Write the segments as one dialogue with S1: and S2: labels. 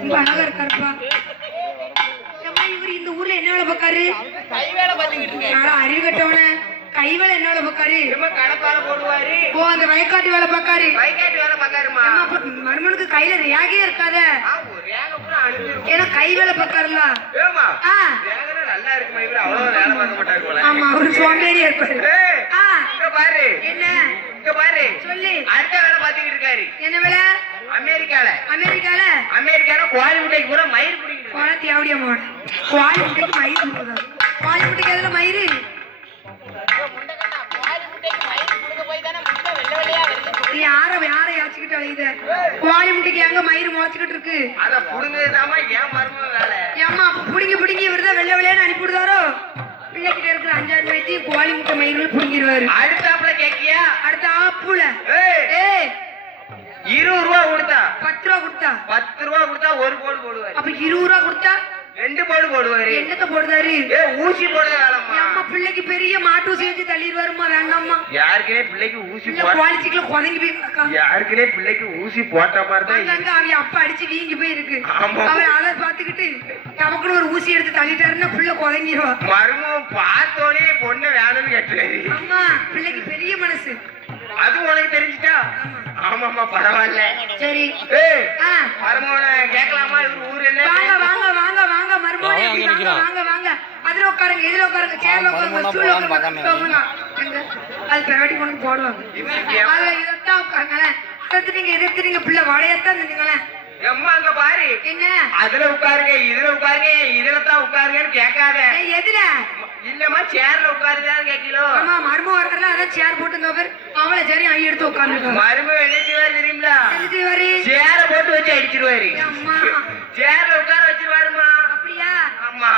S1: ரொம்ப அழகா இருக்காருப்பா. இவரு இந்த ஊர்ல என்ன வேலை பார்க்காரு?
S2: கை வேலை பார்த்துக்கிட்டு
S1: அறிவு கட்டவன. கை வேலை என்ன வேலை பார்க்காரு?
S2: திரும்ப கடப்பால போடுவாரு
S1: ஓ அந்த வயக்காட்டு வேலை பார்க்காரு.
S2: வேலை பார்க்காருமா
S1: அப்ப மருமனுக்கு கையில ரேகே இருக்காத. ஏன்னா கை வேலை பார்க்காருல்ல.
S2: நல்லா இருக்குமா இவரு அவ்வளவு வேலை பார்க்க மாட்டாரு போல
S1: ஆமா ஒரு சோம்பேறியா இருப்பாரு.
S2: பாரு.
S1: என்ன?
S2: பாரு.
S1: சொல்லு.
S2: அடுத்த வேலை பார்த்துக்கிட்டு இருக்காரு.
S1: என்ன வேலை?
S2: அமெரிக்கால கோழி முட்டைக்கு பூரா மயிர் பிடிக்கிட்டு
S1: குளத்தி ஆவடியா மாட. குவாலி முட்டைக்கு மயிர் போடுறாரு குவாலி முட்டைக்கு எதுல மயிறு நீ யார யார யாச்சிக்கிட்டு அழையுத குவாலி முட்டைக்கு எங்க மயிறு முளைச்சுக்கிட்டு இருக்கு?
S2: அத புடுங்குதாமா ஏன் மருமக வேலை.
S1: ஏம்மா அப்ப புடுங்கி புடுங்கி இவருதான் வெள்ளை வெள்ளையன்னு அனுப்பிவிடுதாரோ? பிள்ளைகிட்ட இருக்கிற அஞ்சாறு வயத்தையும் குவாலி முட்டை புடுங்கிடுவாரு.
S2: அடுத்தாப்புல கேக்கியா?
S1: அடுத்த ஆப்புல.
S2: ஏய்,
S1: ஏய்.
S2: இருபது ரூபா கொடுத்தா.
S1: பத்து ரூபா கொடுத்தா.
S2: பத்து கொடுத்தா ஒரு போடு போடுவாரு.
S1: அப்ப இருபது ரூபா கொடுத்தா?
S2: ரெண்டு போடு போடுவாரு.
S1: என்னத்த போடுதாரு?
S2: ஏ ஊசி போட வேலைம்மா
S1: பிள்ளைக்கு பெரிய மாட்டு ஊசி வச்சு தள்ளிடுவாருமா வேண்டாம்மா.
S2: யாருக்குனே பிள்ளைக்கு ஊசி
S1: குவாலிட்டிக்குள்ள குதங்கி போய் கிடக்கா.
S2: யாருக்குனே பிள்ளைக்கு ஊசி போட்ட மாதிரி தான்
S1: அவன் அப்பா அடிச்சு வீங்கி போயிருக்கு. அவர் அதை பாத்துக்கிட்டு நமக்குன்னு ஒரு ஊசி எடுத்து தள்ளிட்டாருன்னா பிள்ளை குதங்கிடுவா
S2: மருமம் பார்த்தோனே பொண்ணு வேணும்னு கேட்டுவாரு
S1: அம்மா பிள்ளைக்கு பெரிய மனசு.
S2: அது உனக்கு தெரிஞ்சுட்டா ஆமாம்மா பரவாயில்ல.
S1: சரி. ஆ
S2: மருமோன கேட்கலாமா இவர் ஊர் என்ன
S1: வாங்க வாங்க வாங்க வாங்க மறுபடியும் எப்படி வாங்க வாங்க வாங்க அதுல உட்காருங்க இதுல உட்காருங்க சேர்ல உட்காருங்க ஸ்டூல்ல உட்காருங்க. அது பிரைவேட் கொண்டு போடுவாங்க. அதுல இதைத்தான் உட்காருங்களேன். எதிர்த்து நீங்க எதிர்த்து நீங்க பிள்ளை வாடையத்தான் இருந்தீங்களேன்
S2: எம்மா அங்க பாரு.
S1: என்ன?
S2: அதுல உட்காருங்க இதுல உட்காருங்க இதுல தான் உட்காருங்கன்னு கேட்காத.
S1: எதுல?
S2: இல்லம்மா சேர்ல உட்காருதான்னு கேட்கலோ
S1: ஆமா மர்மம் வரல அதான் சேர் போட்டு இருந்த பேர். அவளை சரி அங்க எடுத்து உட்காந்துருக்காங்க.
S2: மரும என்ன செய்வாரு தெரியுங்களா?
S1: எழுதி வரி
S2: சேர போட்டு வச்சு அடிச்சிருவாரு.
S1: அம்மா.
S2: சேர்ல உட்கார வச்சிருவாருமா
S1: அப்படியா?
S2: ஆமா.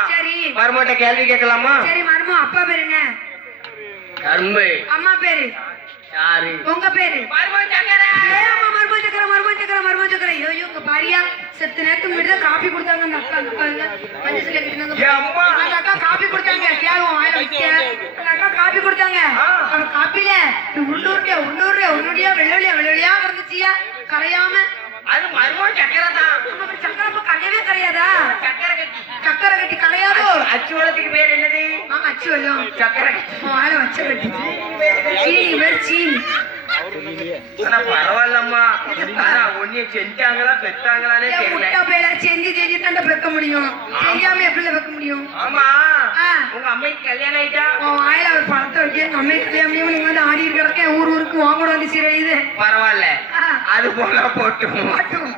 S2: மருமட்ட கேள்வி கேட்கலாமா?
S1: சரி மர்மம் அப்பா பேர் என்ன?
S2: கரும்பு.
S1: அம்மா பேரு? உங்க பேரு?
S2: மருமன் சக்கரை.
S1: அம்மா மர்மம் சக்கர மர்மம் சக்கர மர்மம் சக்கர. ஐயோ உங்க பாரியா? செத்து நேரத்துக்கு முன்னாடி காப்பி கொடுத்தாங்க அந்த அக்கா அந்த அக்கா மஞ்சள் சிலை கட்டினாங்க
S2: ஏன் அம்மா?
S1: அந்த அக்கா காப்பி கொடுத்தாங்க. வாயில வைக்க அந்த அக்கா காப்பி கொடுத்தாங்க. அவன் காப்பில உள்ளூர்ல உள்ளூர்ல உள்ளூரியா வெள்ளோலியா வெள்ளோலியா இருந்துச்சியா கரையாம.
S2: அது மருமன் சக்கரை தான்
S1: சக்கரை கரையவே கரையாதா
S2: சக்கரை கட்டி
S1: சக்கரை கட்டி கரையாதோ
S2: அச்சு வளத்துக்கு பேர் என்னது
S1: ஆ அச்சு வெள்ளம்
S2: சக்கரை
S1: வாயில வச்ச கட்டி சீனி பேர் சீனி.
S2: ஆனா பரவாயில்லம்மா. ஆனா உன்னைய செஞ்சாங்களா பெத்தாங்களானே தெரியல.
S1: முட்டை செஞ்சு செஞ்சு தான் வைக்க முடியும். செய்யாம எப்படி வைக்க முடியும்?
S2: ஆமா. உங்க அம்மைக்கு கல்யாணம் ஆயிட்டா?
S1: உன் வாயில ஒரு பழத்தை வைக்க நம்ம கல்யாணம் நீங்க வந்து ஆடி கிடக்க ஊர் ஊருக்கு வாங்க கூட வந்து சிறையுது
S2: பரவாயில்ல. அது போல போட்டும்
S1: மாட்டும்